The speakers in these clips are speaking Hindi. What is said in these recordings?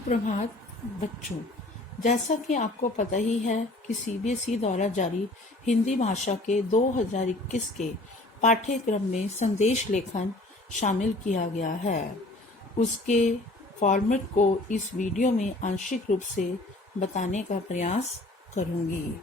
सुप्रभात बच्चों। जैसा कि आपको पता ही है कि सीबीएसई द्वारा जारी हिंदी भाषा के 2021 के पाठ्यक्रम में संदेश लेखन शामिल किया गया है। उसके फॉर्मेट को इस वीडियो में आंशिक रूप से बताने का प्रयास करूंगी।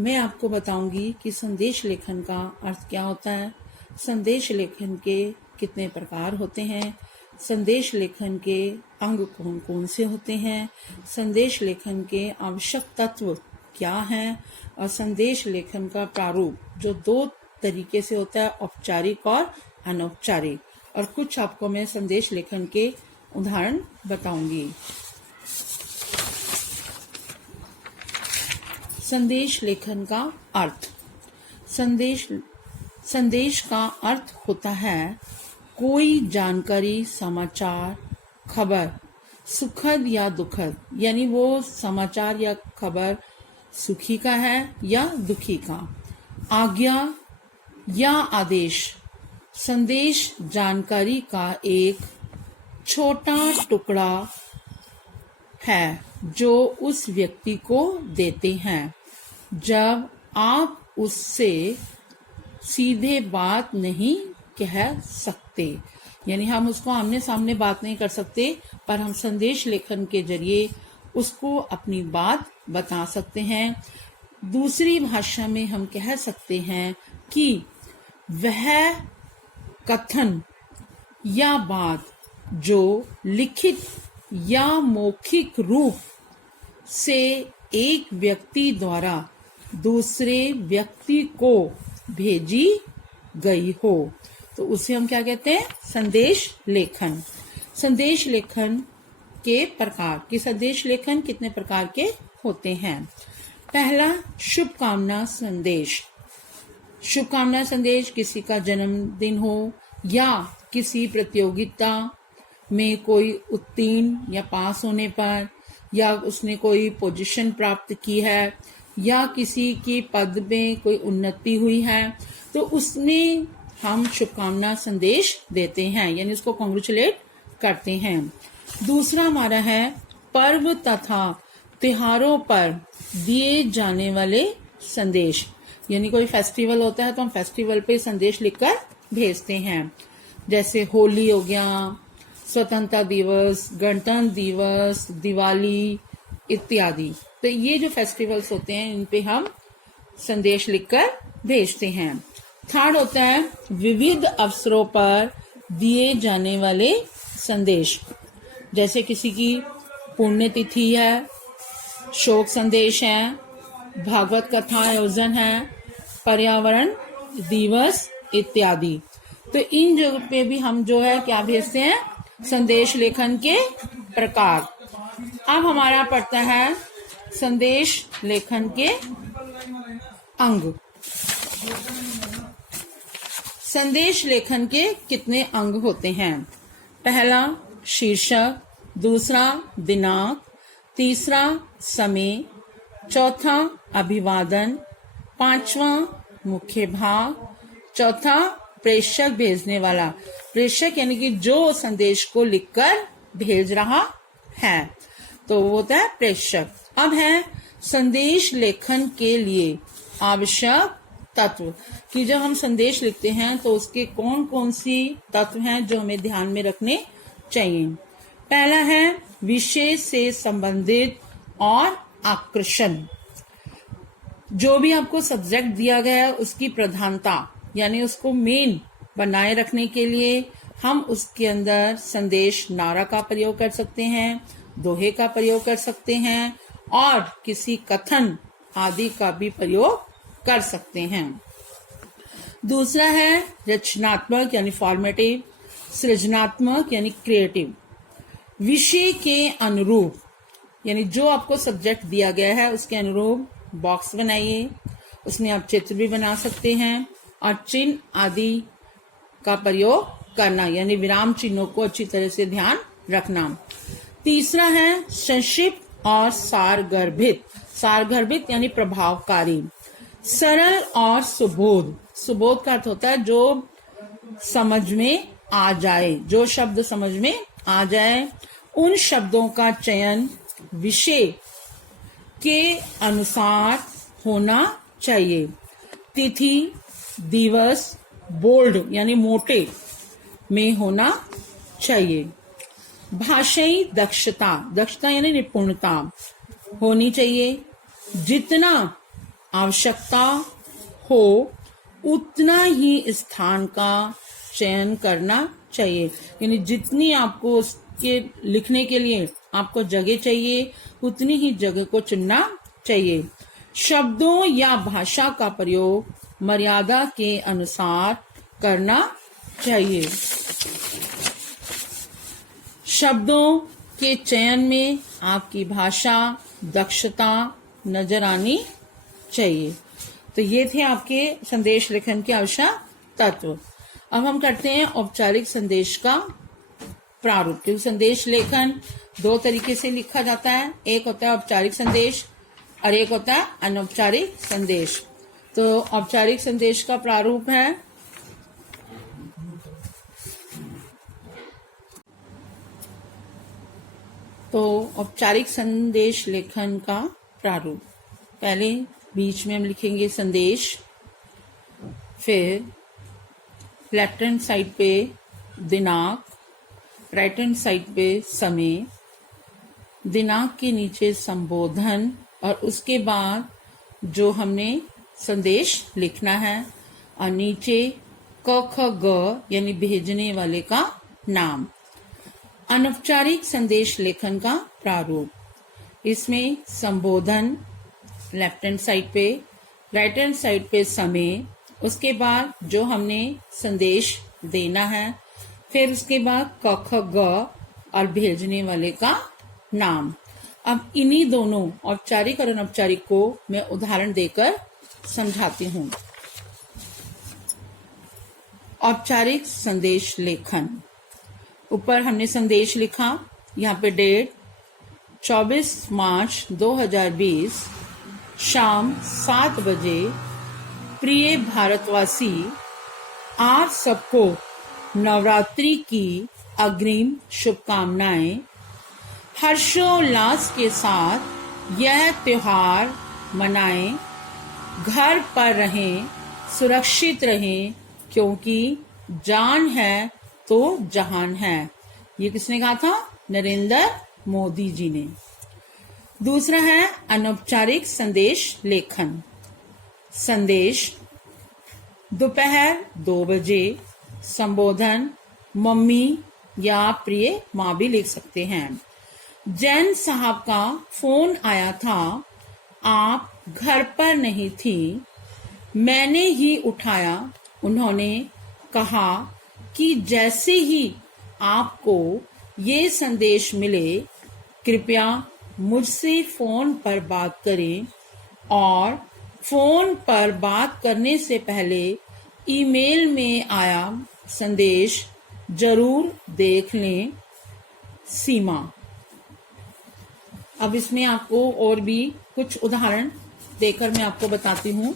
मैं आपको बताऊंगी कि संदेश लेखन का अर्थ क्या होता है, संदेश लेखन के कितने प्रकार होते हैं, संदेश लेखन के अंग कौन कौन से होते हैं, संदेश लेखन के आवश्यक तत्व क्या हैं और संदेश लेखन का प्रारूप जो 2 तरीके से होता है, औपचारिक और अनौपचारिक। और कुछ आपको मैं संदेश लेखन के उदाहरण बताऊंगी। संदेश लेखन का अर्थ। संदेश का अर्थ होता है कोई जानकारी, समाचार, खबर, सुखद या दुखद, यानी वो समाचार या खबर सुखी का है या दुखी का। आज्ञा या आदेश। संदेश जानकारी का एक छोटा टुकड़ा है जो उस व्यक्ति को देते हैं जब आप उससे सीधे बात नहीं कह सकते, यानी हम उसको आमने सामने बात नहीं कर सकते, पर हम संदेश लेखन के जरिए उसको अपनी बात बता सकते हैं। दूसरी भाषा में हम कह सकते हैं कि वह कथन या बात जो लिखित या मौखिक रूप से एक व्यक्ति द्वारा दूसरे व्यक्ति को भेजी गई हो, तो उसे हम क्या कहते हैं, संदेश लेखन। संदेश लेखन के प्रकार कि संदेश लेखन कितने प्रकार के होते हैं। पहला, शुभकामना संदेश। शुभकामना संदेश किसी का जन्मदिन हो या किसी प्रतियोगिता में कोई उत्तीर्ण या पास होने पर, या उसने कोई पोजीशन प्राप्त की है, या किसी की पद में कोई उन्नति हुई है, तो उसमें हम शुभकामना संदेश देते हैं, यानी उसको कांग्रेचुलेट करते हैं। दूसरा हमारा है पर्व तथा त्योहारों पर दिए जाने वाले संदेश, यानी कोई फेस्टिवल होता है तो हम फेस्टिवल पे संदेश लिखकर भेजते हैं। जैसे होली हो गया, स्वतंत्रता दिवस, गणतंत्र दिवस, दिवाली इत्यादि। तो ये जो फेस्टिवल्स होते हैं इन पे हम संदेश लिखकर भेजते हैं। थर्ड होता है विविध अवसरों पर दिए जाने वाले संदेश, जैसे किसी की पुण्यतिथि है, शोक संदेश है, भागवत कथा आयोजन है, पर्यावरण दिवस इत्यादि। तो इन जगह पे भी हम जो है क्या भेजते हैं, संदेश लेखन के प्रकार। अब हमारा पड़ता है संदेश लेखन के अंग। संदेश लेखन के कितने अंग होते हैं। पहला शीर्षक, दूसरा दिनांक, तीसरा समय, चौथा अभिवादन, पांचवा मुख्य भाग, चौथा प्रेषक भेजने वाला। प्रेषक यानी कि जो संदेश को लिखकर भेज रहा है, तो वो होता है प्रेषक। अब है संदेश लेखन के लिए आवश्यक तत्व कि जब हम संदेश लिखते हैं तो उसके कौन कौन सी तत्व हैं जो हमें ध्यान में रखने चाहिए। पहला है विषय से संबंधित और आकर्षण। जो भी आपको सब्जेक्ट दिया गया है उसकी प्रधानता, यानी उसको मेन बनाए रखने के लिए हम उसके अंदर संदेश नारा का प्रयोग कर सकते हैं, दोहे का प्रयोग कर सकते हैं और किसी कथन आदि का भी प्रयोग कर सकते हैं। दूसरा है रचनात्मक यानी फॉर्मेटिव, सृजनात्मक यानी क्रिएटिव। विषय के अनुरूप, यानी जो आपको सब्जेक्ट दिया गया है उसके अनुरूप बॉक्स बनाइए, उसमें आप चित्र भी बना सकते हैं और चिन्ह आदि का प्रयोग करना, यानी विराम चिन्हों को अच्छी तरह से ध्यान रखना। तीसरा है संक्षिप्त और सारगर्भित। सारगर्भित यानी प्रभावकारी। सरल और सुबोध। सुबोध का अर्थ होता है जो समझ में आ जाए, जो शब्द समझ में आ जाए। उन शब्दों का चयन विषय के अनुसार होना चाहिए। तिथि, दिवस बोल्ड यानी मोटे में होना चाहिए। भाषाई दक्षता, दक्षता यानी निपुणता होनी चाहिए। जितना आवश्यकता हो उतना ही स्थान का चयन करना चाहिए, यानी जितनी आपको उसके लिखने के लिए आपको जगह चाहिए उतनी ही जगह को चुनना चाहिए। शब्दों या भाषा का प्रयोग मर्यादा के अनुसार करना चाहिए। शब्दों के चयन में आपकी भाषा दक्षता नजर आनी चाहिए। तो ये थे आपके संदेश लेखन के आवश्यक तत्व। अब हम करते हैं औपचारिक संदेश का प्रारूप, क्योंकि संदेश लेखन दो तरीके से लिखा जाता है, एक होता है औपचारिक संदेश और एक होता है अनौपचारिक संदेश। तो औपचारिक संदेश का प्रारूप है, तो औपचारिक संदेश लेखन का प्रारूप, पहले बीच में हम लिखेंगे संदेश, फिर लेफ्ट हैंड साइड पे दिनांक, राइट हैंड साइड पे समय, दिनांक के नीचे संबोधन और उसके बाद जो हमने संदेश लिखना है और नीचे क ख ग यानी भेजने वाले का नाम। अनौपचारिक संदेश लेखन का प्रारूप, इसमें संबोधन लेफ्ट हैंड साइड पे, राइट हैंड साइड पे समय, उसके बाद जो हमने संदेश देना है, फिर उसके बाद क ख ग और भेजने वाले का नाम। अब इन्हीं दोनों औपचारिक और अनौपचारिक को मैं उदाहरण देकर समझाती हूँ। औपचारिक संदेश लेखन, ऊपर हमने संदेश लिखा, यहाँ पे डेट 24 मार्च 2020 शाम 7 बजे। प्रिय भारतवासी, आप सबको नवरात्रि की अग्रिम शुभकामनाएं। हर्षोल्लास के साथ यह त्योहार मनाएं। घर पर रहें, सुरक्षित रहें, क्योंकि जान है तो जहान है। ये किसने कहा था? नरेंद्र मोदी जी ने। दूसरा है अनौपचारिक संदेश लेखन। संदेश दोपहर 2 बजे। संबोधन मम्मी या प्रिय माँ भी लिख सकते हैं। जैन साहब का फोन आया था, आप घर पर नहीं थी, मैंने ही उठाया। उन्होंने कहा कि जैसे ही आपको ये संदेश मिले कृपया मुझसे फोन पर बात करें और फोन पर बात करने से पहले ईमेल में आया संदेश जरूर देख लें। सीमा। अब इसमें आपको और भी कुछ उदाहरण देकर मैं आपको बताती हूँ।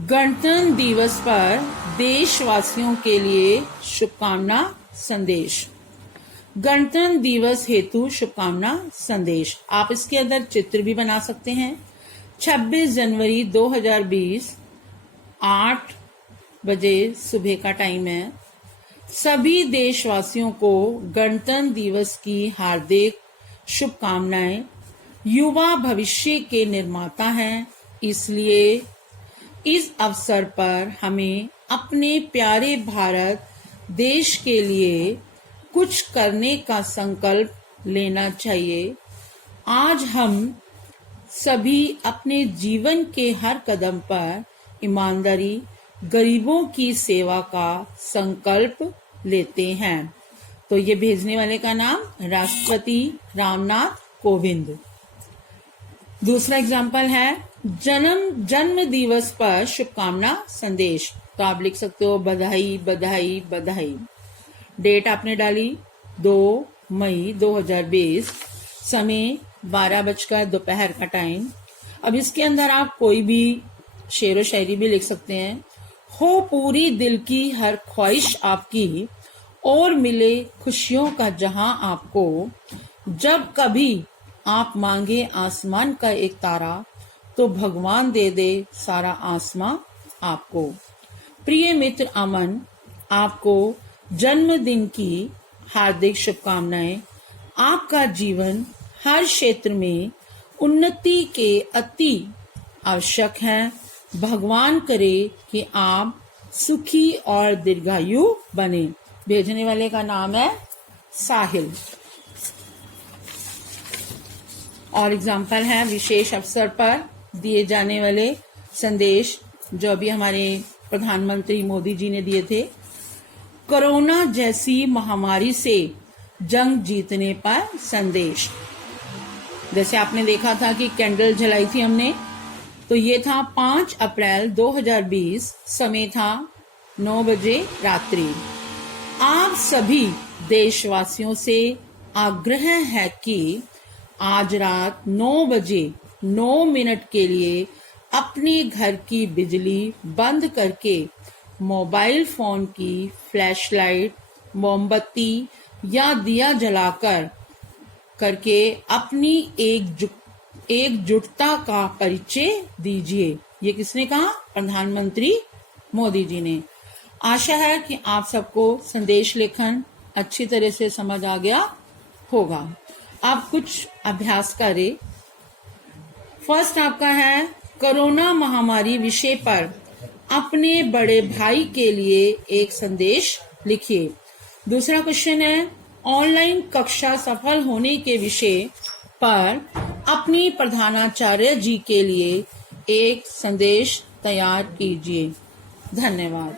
गणतंत्र दिवस पर देशवासियों के लिए शुभकामना संदेश। गणतंत्र दिवस हेतु शुभकामना संदेश। आप इसके अंदर चित्र भी बना सकते हैं। 26 जनवरी 2020 8 बजे सुबह का टाइम है। सभी देशवासियों को गणतंत्र दिवस की हार्दिक शुभकामनाएं। युवा भविष्य के निर्माता हैं, इसलिए इस अवसर पर हमें अपने प्यारे भारत देश के लिए कुछ करने का संकल्प लेना चाहिए। आज हम सभी अपने जीवन के हर कदम पर ईमानदारी, गरीबों की सेवा का संकल्प लेते हैं। तो ये भेजने वाले का नाम राष्ट्रपति रामनाथ कोविंद। दूसरा एग्जाम्पल है जन्म दिवस पर शुभकामना संदेश। तो आप लिख सकते हो बधाई बधाई बधाई। डेट आपने डाली 2 मई 2020, समय 12 बजकर दोपहर का टाइम। अब इसके अंदर आप कोई भी शेर व शायरी भी लिख सकते हैं। हो पूरी दिल की हर ख्वाहिश आपकी और मिले खुशियों का जहां आपको। जब कभी आप मांगे आसमान का एक तारा, तो भगवान दे दे सारा आसमां आपको। प्रिय मित्र अमन, आपको जन्मदिन की हार्दिक शुभकामनाएं। आपका जीवन हर क्षेत्र में उन्नति के अति आवश्यक है। भगवान करे कि आप सुखी और दीर्घायु बने। भेजने वाले का नाम है साहिल। और एग्जाम्पल है विशेष अवसर पर दिए जाने वाले संदेश जो अभी हमारे प्रधानमंत्री मोदी जी ने दिए थे। कोरोना जैसी महामारी से जंग जीतने पर संदेश। जैसे आपने देखा था कि कैंडल जलाई थी हमने, तो ये था 5 अप्रैल 2020, समय था 9 बजे रात्रि। आप सभी देशवासियों से आग्रह है कि आज रात 9 बजे 9 मिनट के लिए अपने घर की बिजली बंद करके मोबाइल फोन की फ्लैशलाइट, मोमबत्ती या दिया जलाकर करके अपनी एकजुटता का परिचय दीजिए। ये किसने कहा? प्रधानमंत्री मोदी जी ने। आशा है कि आप सबको संदेश लेखन अच्छी तरह से समझ आ गया होगा। आप कुछ अभ्यास करें। फर्स्ट आपका है कोरोना महामारी विषय पर अपने बड़े भाई के लिए एक संदेश लिखिए। दूसरा क्वेश्चन है ऑनलाइन कक्षा सफल होने के विषय पर अपनी प्रधानाचार्य जी के लिए एक संदेश तैयार कीजिए। धन्यवाद।